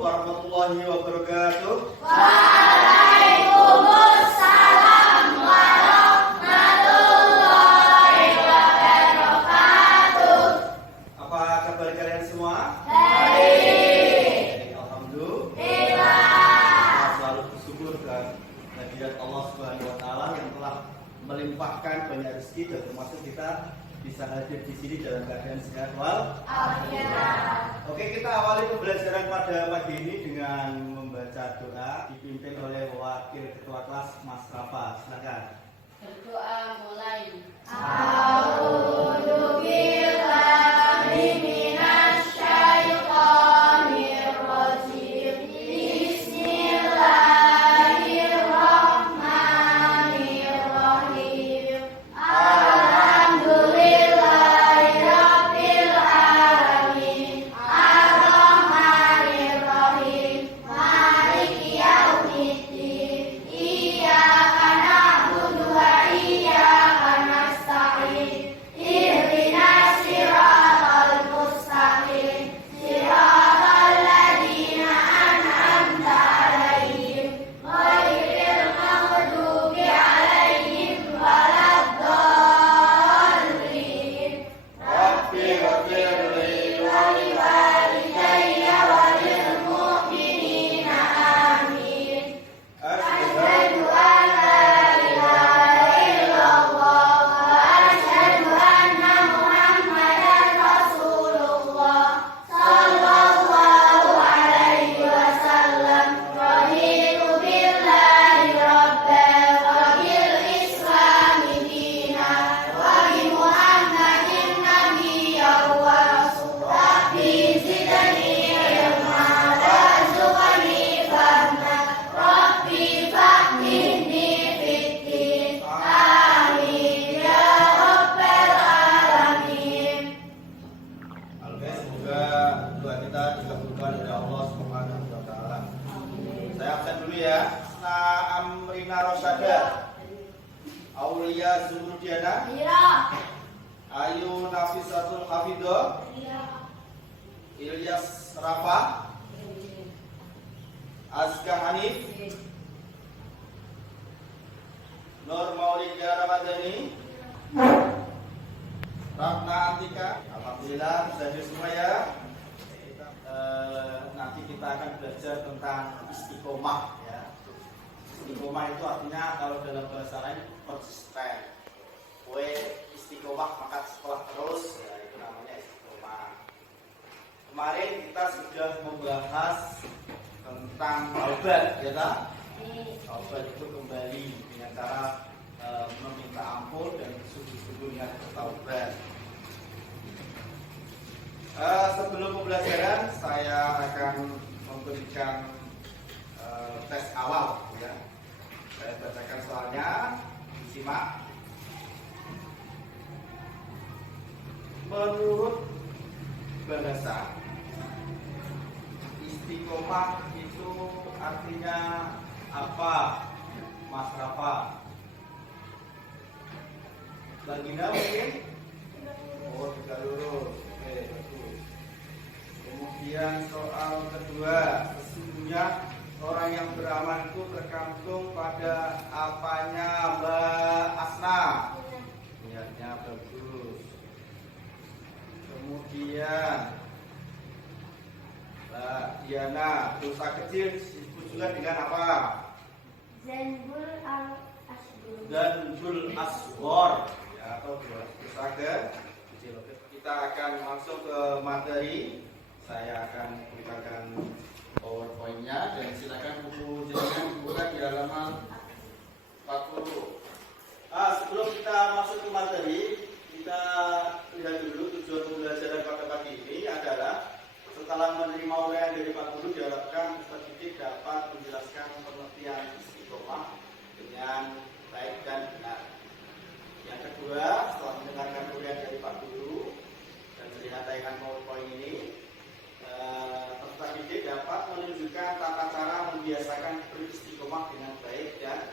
warahmatullahi wabarakatuh. Waalaikumsalam warahmatullahi wabarakatuh. Apa kabar kalian semua? Baik. Alhamdulillah. Selalu bersyukur kehadirat Allah Subhanahu wa taala yang telah melimpahkan banyak rezeki dan termasuk kita bisa hadir di sini dalam keadaan sehat walafiat. Oke, kita awali pembelajaran pada pagi ini dengan membaca doa dipimpin oleh wakil ketua kelas Mas Rafa. Silakan. Berdoa mulai. A'udzu billahi minasy syaithanir rajim. Bismillahirrahmanirrahim. Alhamdulillahirabbil alamin. Arrahmanirrahim. Maliki yaumiddin. Iyyaka na'budu wa iyyaka nasta'in. Ihdinas siratal mustaqim. Siratal ladzina an'amta 'alaihim ghairil maghdubi 'alaihim waladdallin. Rabbi ighfirli wa liwalidayya wa lil mu'minina amin. Asyhadu an la ilaha illallah wa asyhadu anna Muhammadan Rasulullah sallallahu alaihi wasallam. Raditu billahi rabban wa bil islami dinan wa bi Muhammadin nabiyyan wa rasulan. Rabbi zidni ilman warzuqni fahman. Rabbi faqihni fiddin. Amin ya rabbal alamin. Oke, semoga doa kita dikabulkan oleh Allah Subhanahu wa taala. Saya absen dulu ya. Amrina Rosyada. Aulia Zumudiana. Iya. Ayu Nafisatul Hafidho. Iya. Ilyas Rafa. Azka Hanif. Nur Maulida Ramadhani. Ratna Antika. Alhamdulillah bisa hadir semua ya. Nanti kita akan belajar tentang istiqomah ya. Istiqomah itu artinya kalau dalam bahasa lain konsisten. Kue istiqomah maka setelah terus ya, itu namanya istiqomah. Kemarin kita sudah membahas tentang taubat ya tak? Taubat itu kembali dengan cara meminta ampun dan sungguh-sungguhnya bertaubat. Sebelum pembelajaran saya akan memberikan tes awal ya. Saya bacakan soalnya, disimak. Menurut bahasa, istiqomah itu artinya apa, Mas Rafa? Baginda mungkin? Oh, juga lurus. Oke, bagus. Kemudian soal kedua, sesungguhnya orang yang beramal itu tergantung pada apanya, Mbak Asna? Niatnya bagus. Kemudian Mbak Diana, dosa kecil disebut juga dengan apa? Zanbul asghar ya, atau dosa kecil. Kita akan langsung ke materi. Saya akan berikan PowerPoint-nya dan silakan buku jenengan dibuka di halaman 40. Sebelum kita masuk ke materi, kita lihat dulu tujuan pembelajaran pada pagi ini adalah setelah menerima uraian dari 40 diharapkan peserta didik dapat menjelaskan pengertian istiqomah dengan baik dan benar. Yang kedua, setelah mendengarkan uraian dari 40 dan melihat tayangan PowerPoint ini, peserta didik dapat menunjukkan tata cara membiasakan beristiqomah dengan baik dan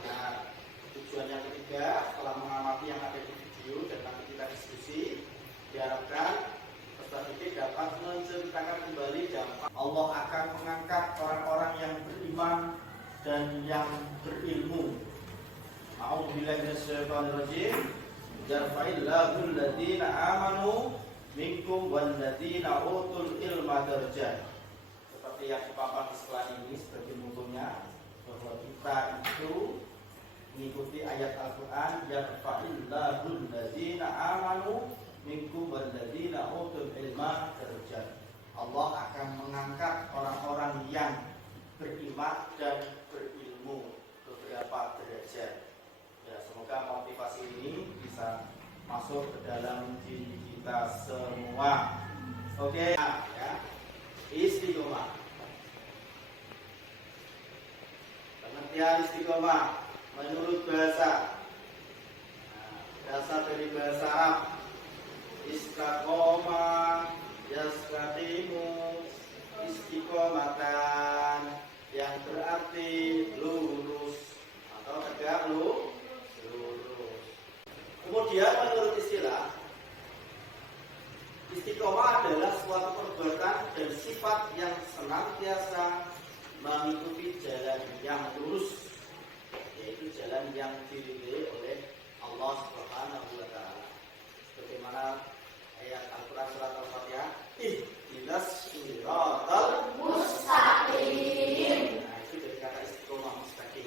benar. Tujuan yang ketiga, setelah mengamati yang ada di video dan nanti kita diskusi, diharapkan Ustaz Diki dapat menceritakan kembali dampak Allah akan mengangkat orang-orang yang beriman dan yang berilmu. A'udzubillahi minasyaitonirrajim. Yarfa'illahu alladziina aamanu minkum walladzina utul ilma darajat. Seperti yang dipaparkan setelah ini sebagai mutunya, bahwa kita itu mengikuti ayat Al-Quran, yarfa'illahu alladzina amanu minkum walladzina utul ilma darajat. Allah akan mengangkat orang-orang yang beriman dan berilmu beberapa derajat. Ya, semoga motivasi ini bisa masuk ke dalam diri kita semua. Oke, ya. Istiqomah. Pengertian istiqomah menurut bahasa. Dasar dari bahasa Arab. Istiqomah, yastaqimu, istiqomatan, yang berarti lurus atau tegak lurus. Kemudian menurut istilah, istiqomah adalah suatu perbuatan dan sifat yang senantiasa mengikuti jalan yang lurus, yaitu jalan yang diridhoi oleh Allah Subhanahu wa taala. Bagaimana ayat Al-Qur'an surat Al-Fatihah, ihdinas shiratal Mustaqim. Nah, itu dari kata istiqomah mustaqim.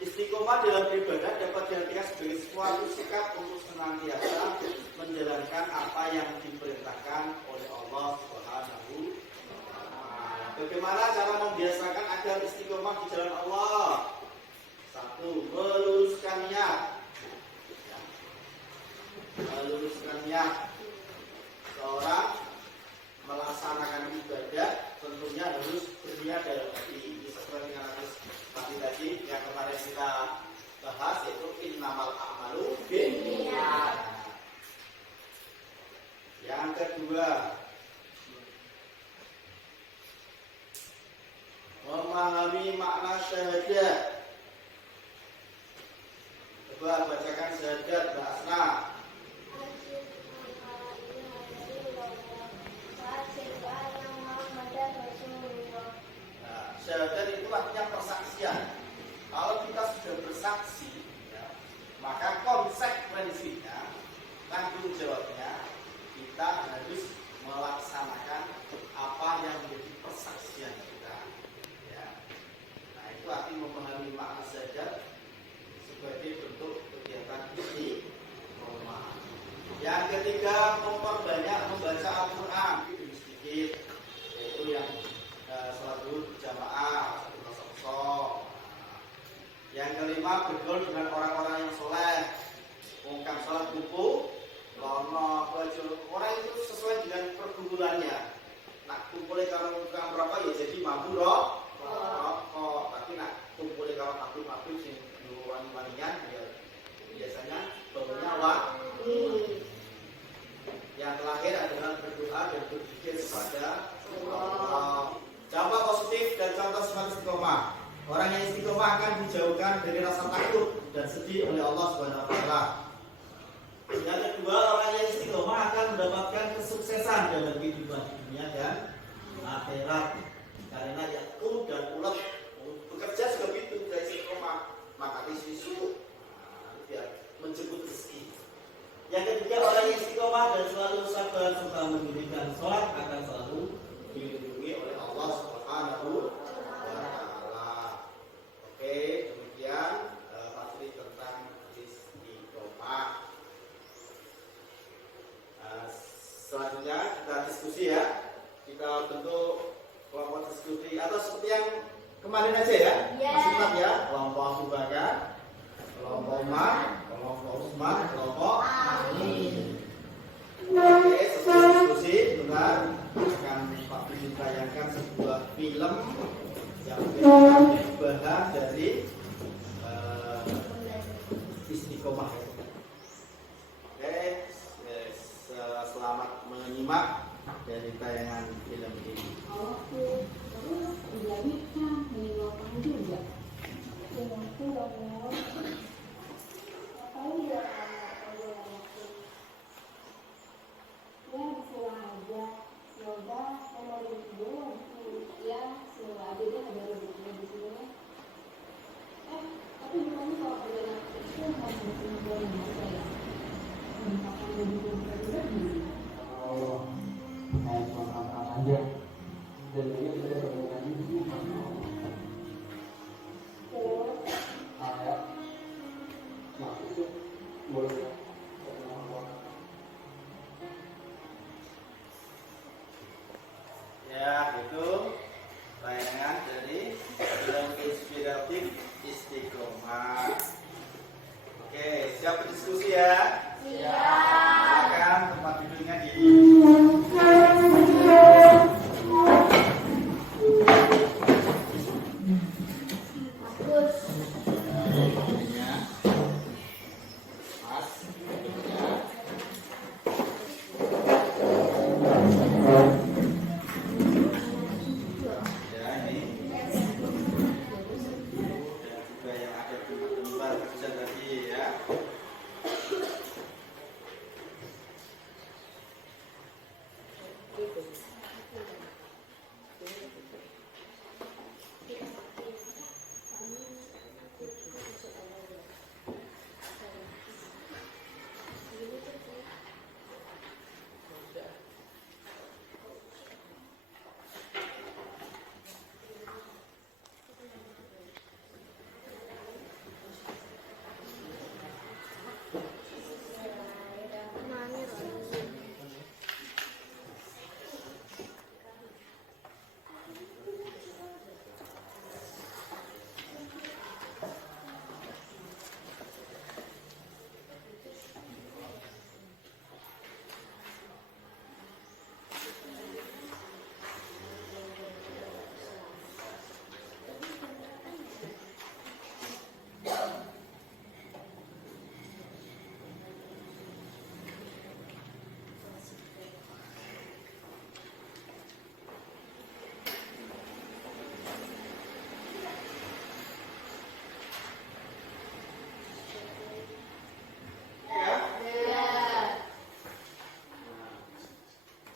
Istiqomah dalam beribadah dapat diartikan sebagai suatu sikap untuk senantiasa menjalankan apa yang diperintahkan oleh Allah Subhanahu wa taala. Bagaimana cara membiasakan agar istiqomah di jalan Allah? Satu, meluruskan niat. Meluruskan niat. Seorang melaksanakan ibadah tentunya harus berniat dalam hati. Ini sesuai dengan hadis tadi yang kemarin kita bahas, yaitu innamal a'malu binniyat. Yang kedua, memahami makna syahadat. Coba bacakan syahadat Mbak Asna. Nah, syahadat itu artinya persaksian. Kalau kita sudah bersaksi, ya, maka konsekuensinya, tanggung jawabnya, kita harus melaksanakan apa yang menjadi persaksian kita. Ya. Nah, itu arti memahami makna syahadat sebagai bentuk kegiatan istiqomah. Yang ketiga, memperbanyak membaca Al-Quran sedikit, yaitu yang sholat dulu berjamaah, satu kosong. Yang kelima, bergaul dengan orang-orang yang soleh, mungkin sholat kumpul, lono, baju. Orang itu sesuai dengan pergumulannya. Nak kumpulnya kalau tukang berapa ya jadi mampu rokok. Tapi nak kumpulnya kalau pabrik sih wangi-wangian ya biasanya baunya wangi. Yang terakhir adalah berdoa dan berzikir kepada Allah. Contoh positif dan contoh sifat istiqomah. Orang yang istiqomah akan dijauhkan dari rasa takut dan sedih oleh Allah Subhanahu wa taala. Yang kedua, orang yang istiqomah akan mendapatkan kesuksesan dalam kehidupan dunia dan akhirat. Karena yakun dan ulet bekerja juga begitu dari istiqomah, maka isu biar menjemput rezeki. Yang ketiga, orang yang istiqomah dan selalu sabar serta mendirikan sholat akan selalu dilindungi oleh Allah Subhanahu wa taala. Oke, demikian materi tentang istiqomah. Selanjutnya kita diskusi ya. Kita bentuk kelompok diskusi atau seperti yang kemarin aja ya. Masih ingat ya, kelompok Abu Bakar, kelompok Umar, kelompok Utsman, kelompok Ali. Oke, setelah diskusi bentar akan Pak Budi tayangkan sebuah film yang bahan dari istiqomah. Oke, selamat menyimak dari tayangan film ini. Ya, bisa aja. Ya, itu tayangan dari film inspiratif Istiqomah. Oke, siap berdiskusi ya? Silakan tempat duduknya di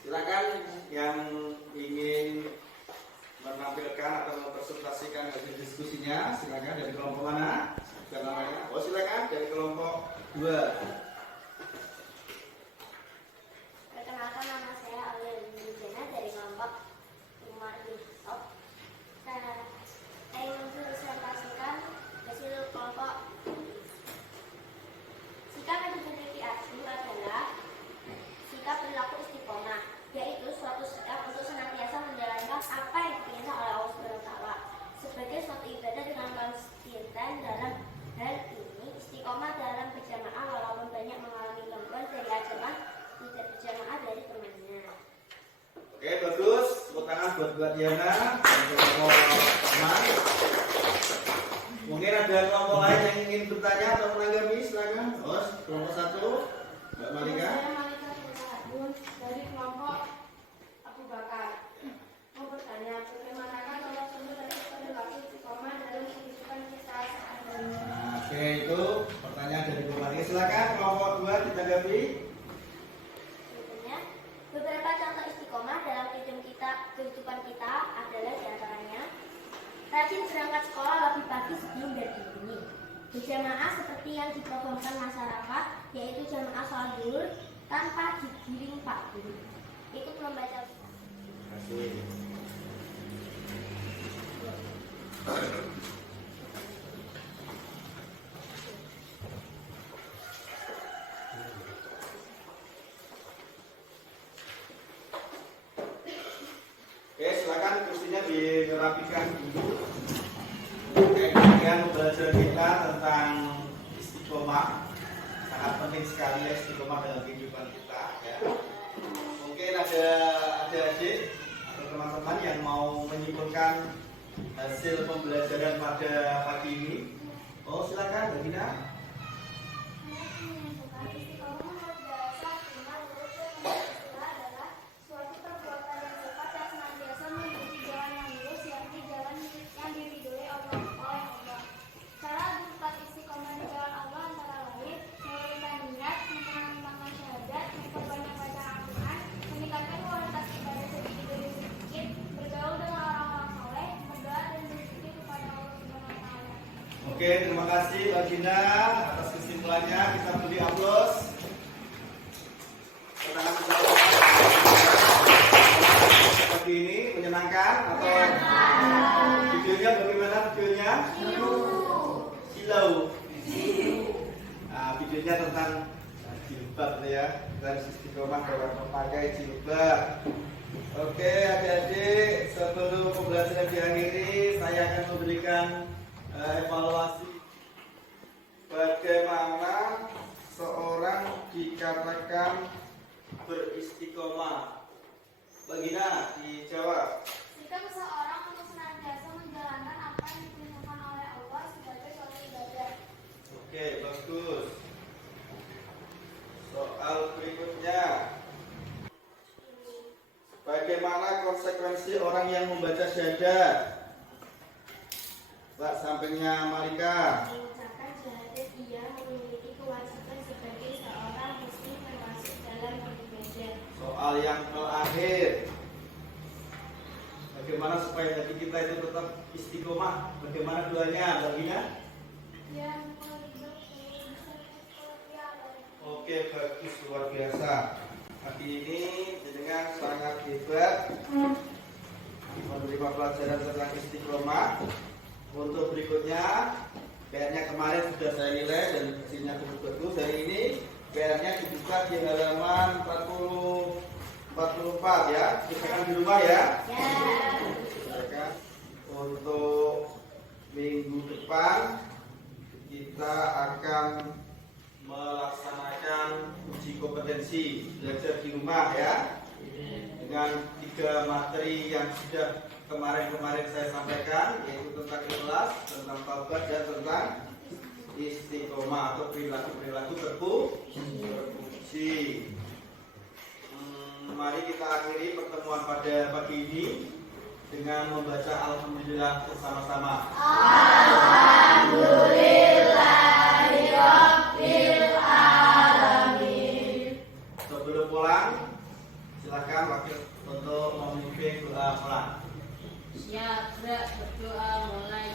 silakan yang ingin menampilkan atau mempresentasikan hasil diskusinya, silakan dari kelompok mana? Bukan namanya. Oh, silakan dari kelompok 2. Perkenalkan, nama saya Aulia Lindana dari kelompok Umar Yusuf. Saya ingin mempresentasikan hasil kelompok. Sikap yang dimiliki Azu adalah sikap perilaku istiqomah, yaitu suatu sikap untuk senantiasa menjalankan apa yang diperintah oleh Allah SWT sebagai suatu ibadah dengan konsisten. Dalam hal ini, istiqomah dalam berjamaah walaupun banyak mengalami gangguan dari ajaran tidak berjamaah dari temannya. Oke, bagus. Tepuk tangan buat Diana dan kelompok teman. Mungkin ada kelompok lain yang ingin bertanya atau menanggapi, silakan. Terus kelompok 1, Mbak Malika. Saya Malika Abun dari kelompok Abu Bakar. Mau bertanya, bagaimanakah tolak ukur dari perilaku istiqomah dalam kehidupan kita sehari-hari? Oke, itu pertanyaan dari Bu Malika. Silakan kelompok 2 ditanggapi. Berikutnya, beberapa contoh istiqomah dalam kehidupan kita adalah diantaranya rajin berangkat sekolah lebih pagi sebelum berdiri, berjamaah seperti yang diprogramkan masyarakat, yaitu jamaah sholat zuhur tanpa digiring Pak Guru. Ikut membaca. Terima kasih. Oke, silakan kursinya dirapikan dulu. Oke, kemudian pembelajaran kita tentang istiqomah. Sangat penting sekali ya istiqomah dalam kehidupan kita ya. Mungkin ada adik-adik atau teman-teman yang mau menyimpulkan hasil pembelajaran pada pagi ini. Oh, silakan, Mbak Gina. Oke, terima kasih Mbak Gina atas kesimpulan semuanya, kita beri aplaus. Tangan seperti ini menyenangkan atau videonya bagaimana videonya? Silau. Nah, videonya tentang jilbab ya, dan istiqomah dalam memakai jilbab. Oke adik-adik, sebelum pembelajaran diakhiri, saya akan memberikan evaluasi bagaimana seorang dikatakan beristiqomah. Bagina dijawab. Sikap seseorang untuk senantiasa menjalankan apa yang diperintahkan oleh Allah sebagai suatu ibadah. Oke, bagus. Soal berikutnya. Bagaimana konsekuensi orang yang membaca syahadat? Pak, sampingnya Malika. Mengucapkan syahadat ia memiliki kewajiban sebagai seorang muslim termasuk dalam beribadah. Soal yang terakhir. Bagaimana supaya hati kita itu tetap istiqomah? Bagaimana doanya, Bagina? Yang melindungi seperti Allah. Oke, bagus, luar biasa. Pagi ini dengan sangat hebat menerima pelajaran tentang istiqomah. Untuk berikutnya, PR-nya kemarin sudah saya nilai dan hasilnya cukup bagus. Hari ini PR-nya dibuka di halaman 44 ya. Silakan di rumah ya. Silakan. Untuk minggu depan kita akan melaksanakan uji kompetensi belajar di rumah ya, dengan 3 materi yang sudah kemarin saya sampaikan, yaitu tentang ikhlas, tentang taubat, dan tentang istiqomah atau perilaku terpuji. Mari kita akhiri pertemuan pada pagi ini dengan membaca Alhamdulillah bersama-sama. Sebelum pulang, silakan wakil untuk memimpin doa pulang. Siap, berdoa mulai.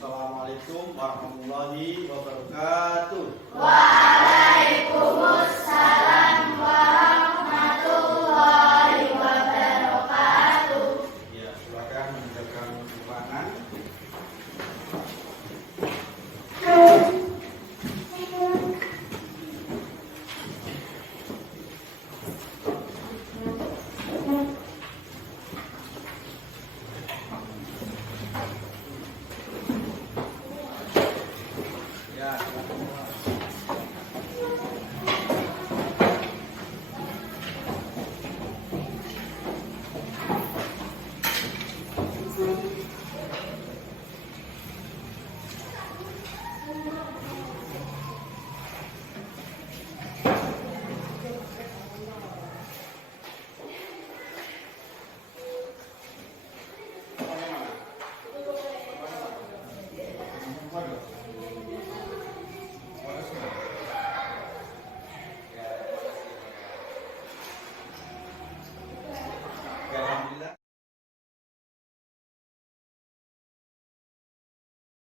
Assalamualaikum warahmatullahi wabarakatuh. Waalaikumsalam warahmatullahi wabarakatuh. Ya, silakan meninggalkan ruangan. Ya, silakan.